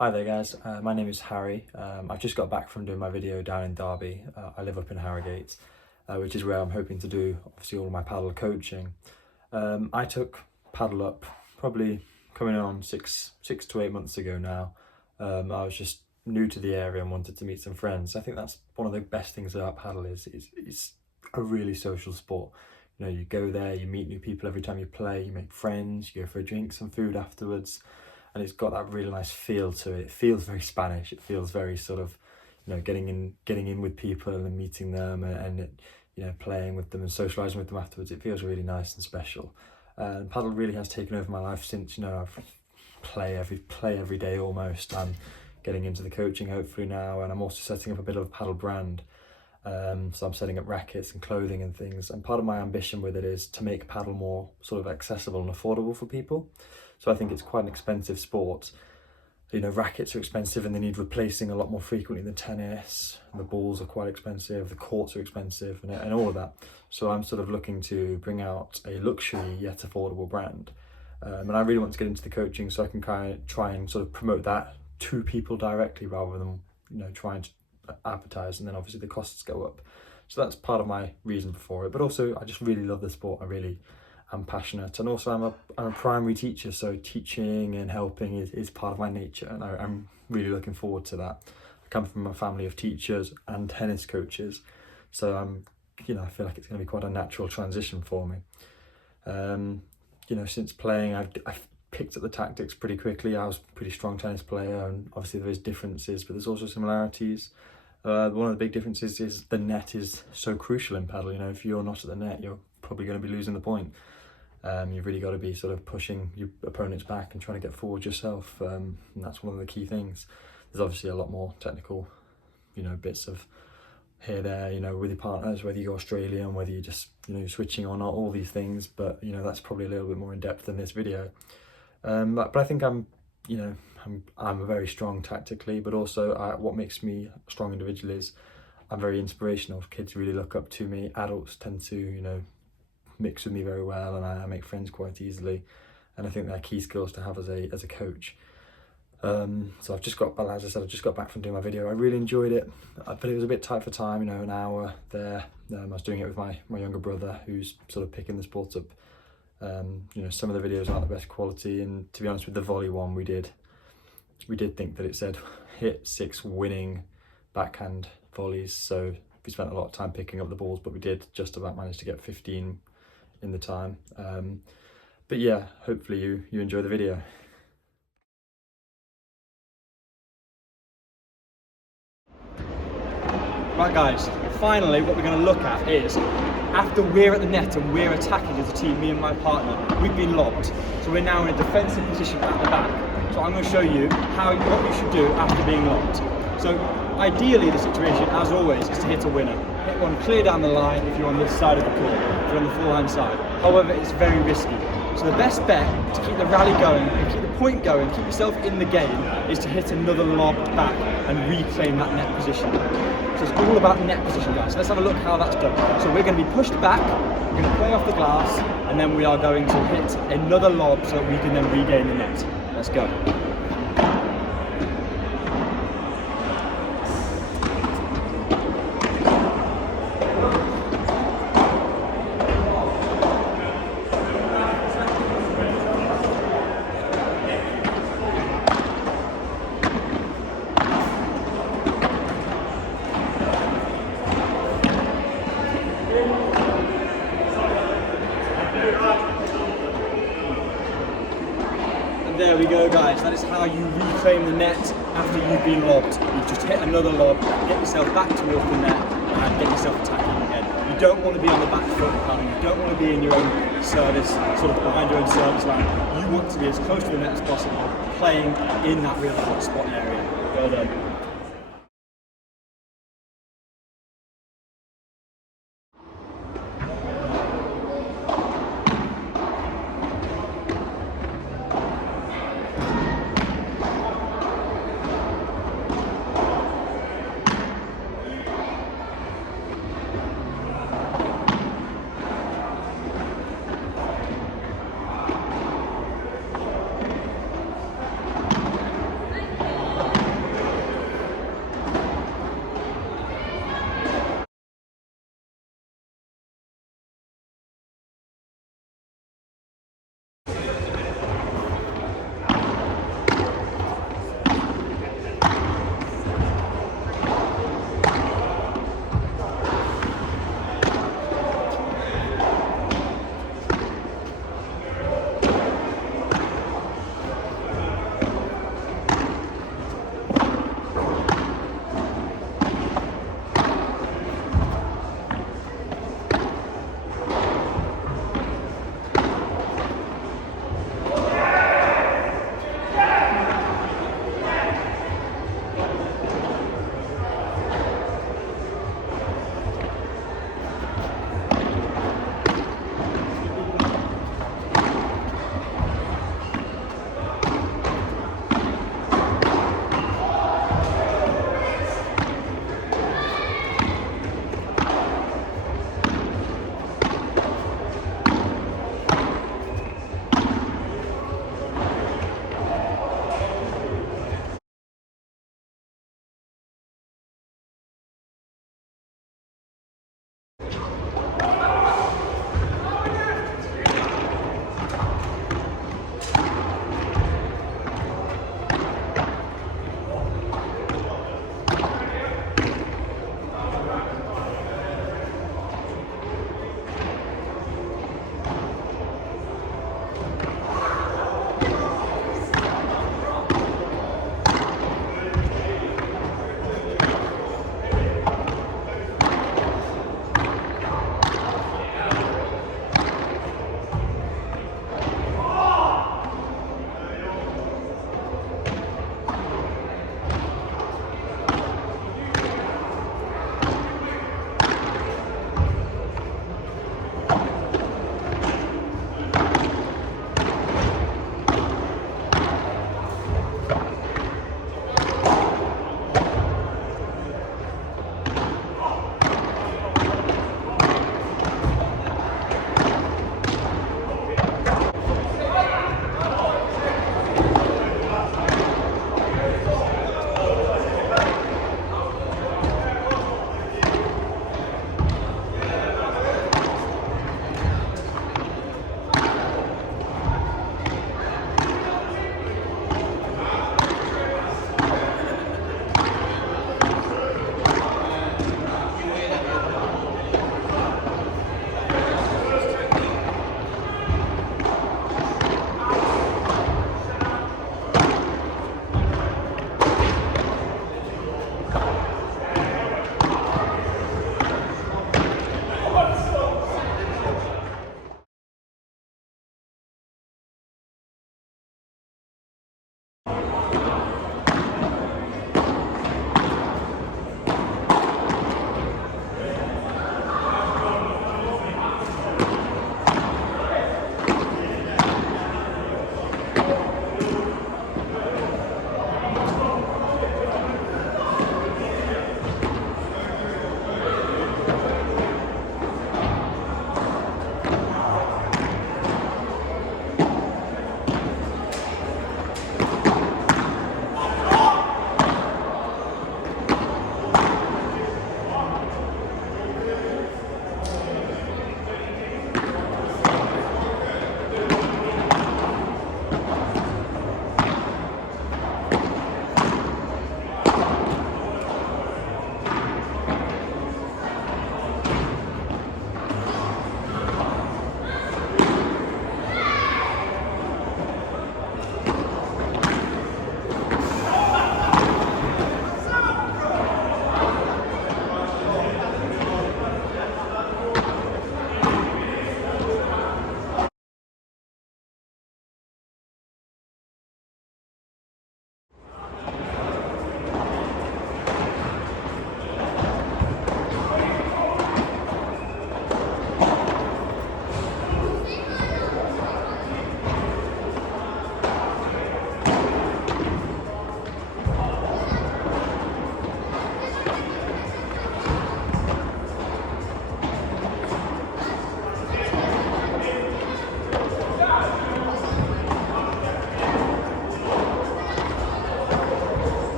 Hi there guys, my name is Harry. I've just got back from doing my video down in Derby. I live up in Harrogate, which is where I'm hoping to do obviously all of my paddle coaching. I took paddle up probably coming on six to 8 months ago now. I was just new to the area and wanted to meet some friends. I think that's one of the best things about paddle is it's a really social sport. You know, you go there, you meet new people every time you play, you make friends, you go for a drink, some food afterwards. And it's got that really nice feel to it. It feels very Spanish. It feels very sort of, you know, getting in with people and meeting them and you know, playing with them and socialising with them afterwards. It feels really nice and special. And paddle really has taken over my life since, you know, I play every day almost. I'm getting into the coaching hopefully now, and I'm also setting up a bit of a paddle brand. So I'm setting up rackets and clothing and things. And part of my ambition with it is to make paddle more sort of accessible and affordable for people. So I think it's quite an expensive sport. You know, rackets are expensive and they need replacing a lot more frequently than tennis. The balls are quite expensive, the courts are expensive and all of that. So I'm sort of looking to bring out a luxury yet affordable brand. And I really want to get into the coaching so I can kind of try and sort of promote that to people directly rather than, you know, trying to advertise and then obviously the costs go up. So that's part of my reason for it. But also I just really love the sport. I'm passionate, and also I'm a primary teacher, so teaching and helping is part of my nature, and I'm really looking forward to that. I come from a family of teachers and tennis coaches, so I feel like it's going to be quite a natural transition for me. You know, since playing, I've picked up the tactics pretty quickly. I was a pretty strong tennis player, and obviously there is differences, but there's also similarities. One of the big differences is the net is so crucial in paddle. You know, if you're not at the net, you're probably going to be losing the point. You've really got to be sort of pushing your opponents back and trying to get forward yourself, and that's one of the key things. There's obviously a lot more technical, you know, bits of here, there, you know, with your partners, whether you go Australian, whether you're just, you know, switching or not, all these things, but, you know, that's probably a little bit more in depth than this video. But I think I'm very strong tactically, but also what makes me a strong individual is I'm very inspirational. Kids really look up to me. Adults tend to, you know, mix with me very well, and I make friends quite easily, and I think they're key skills to have as a coach. So I've just got back from doing my video. I really enjoyed it, but it was a bit tight for time, you know, an hour there. I was doing it with my younger brother, who's sort of picking the sport up. You know, some of the videos aren't the best quality, and to be honest with the volley one, we did think that it said hit 6 winning backhand volleys, so we spent a lot of time picking up the balls, but we did just about manage to get 15 in the time. But yeah, hopefully you enjoy the video. Right guys, finally what we're going to look at is, after we're at the net and we're attacking as a team, me and my partner, we've been lobbed. So we're now in a defensive position at the back. So I'm going to show you what you should do after being lobbed. So ideally the situation, as always, is to hit a winner. Hit one clear down the line if you're on this side of the court, if you're on the forehand side. However, it's very risky. So the best bet to keep the rally going and keep the point going, keep yourself in the game, is to hit another lob back and reclaim that net position. So it's all about net position, guys. So let's have a look how that's done. So we're going to be pushed back, we're going to play off the glass, and then we are going to hit another lob so that we can then regain the net. Let's go. There we go, guys. That is how you reclaim the net after you've been lobbed. You just hit another lob, get yourself back towards the net, and get yourself attacking again. You don't want to be on the back foot paddle. You don't want to be in your own service, sort of behind your own service line. You want to be as close to the net as possible, playing in that really hot spot area. Well done.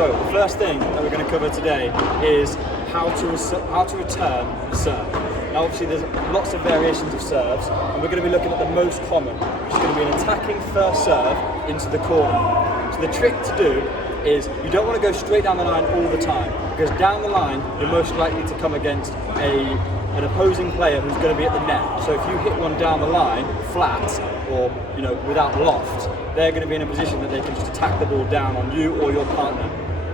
So the first thing that we're going to cover today is how to return a serve. Now obviously there's lots of variations of serves, and we're going to be looking at the most common, which is going to be an attacking first serve into the corner. So the trick to do is you don't want to go straight down the line all the time, because down the line you're most likely to come against an opposing player who's going to be at the net. So if you hit one down the line flat or without loft, they're going to be in a position that they can just attack the ball down on you or your partner.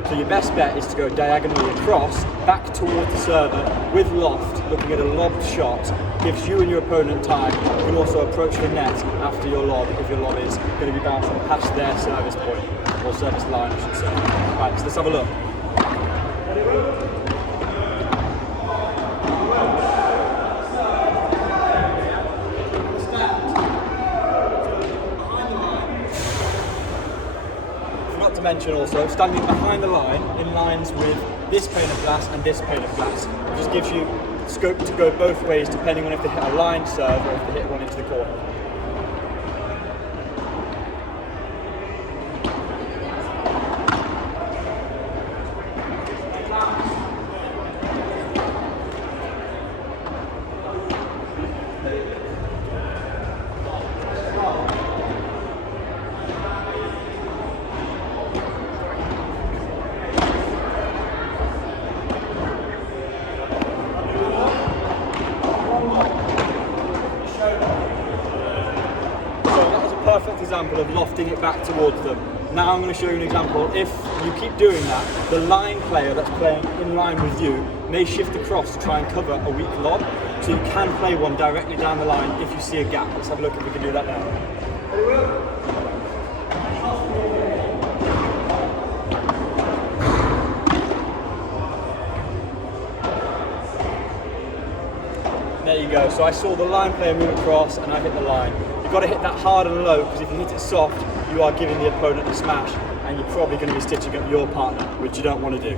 So your best bet is to go diagonally across, back towards the server with loft, looking at a lobbed shot. Gives you and your opponent time. You can also approach the net after your lob, if your lob is going to be bouncing past their service point, or service line I should say. Right, so let's have a look. To mention also, standing behind the line in lines with this pane of glass and this pane of glass. It just gives you scope to go both ways depending on if they hit a line serve or if they hit one into the corner. Perfect example of lofting it back towards them. Now I'm going to show you an example. If you keep doing that, the line player that's playing in line with you may shift across to try and cover a weak lob. So you can play one directly down the line if you see a gap. Let's have a look if we can do that now. There you go. So I saw the line player move across and I hit the line. You've got to hit that hard and low, because if you hit it soft, you are giving the opponent a smash, and you're probably going to be stitching up your partner, which you don't want to do.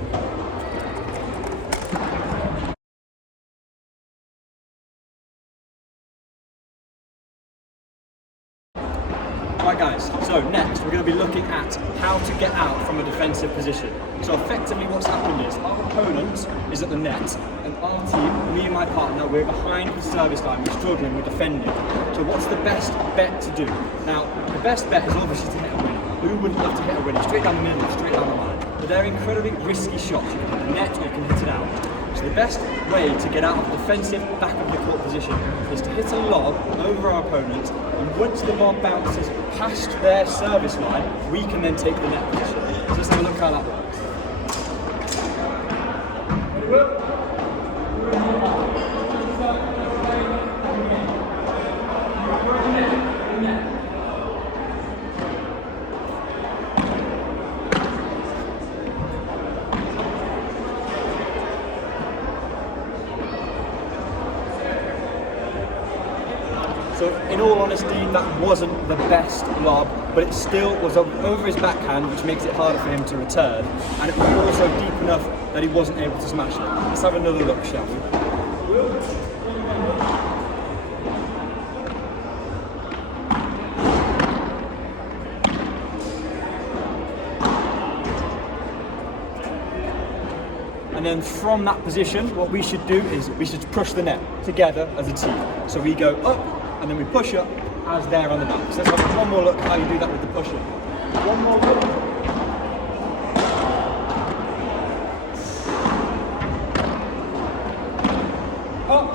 Right guys, so next we're going to be looking at how to get out from a defensive position. So effectively what's happened is our opponent is at the net, and our team, me and my partner, we're behind the service line, we're struggling, we're defending. So what's the best bet to do? Now, the best bet is obviously to hit a winner. Who wouldn't love to hit a winner? Straight down the middle, straight down the line. But they're incredibly risky shots. You can hit the net or you can hit it out. So the best way to get out of the defensive back of the court position is to hit a lob over our opponent, and once the lob bounces past their service line, we can then take the net position. So let's have a look how that works. So in all honesty, that wasn't the best lob, but it still was over his backhand, which makes it harder for him to return, and it was also deep enough that he wasn't able to smash it. Let's have another look, shall we? And then from that position, what we should do is we should push the net together as a team. So we go up, and then we push up as they're on the back. So let's have one more look at how you do that with the push up. One more look. Up.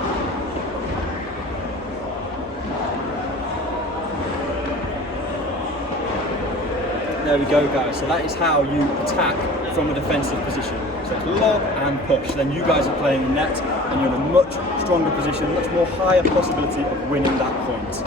There we go, guys. So that is how you attack from a defensive position. So it's lob and push. Then you guys are playing the net, and you're in a much stronger position, much more higher possibility of winning that point.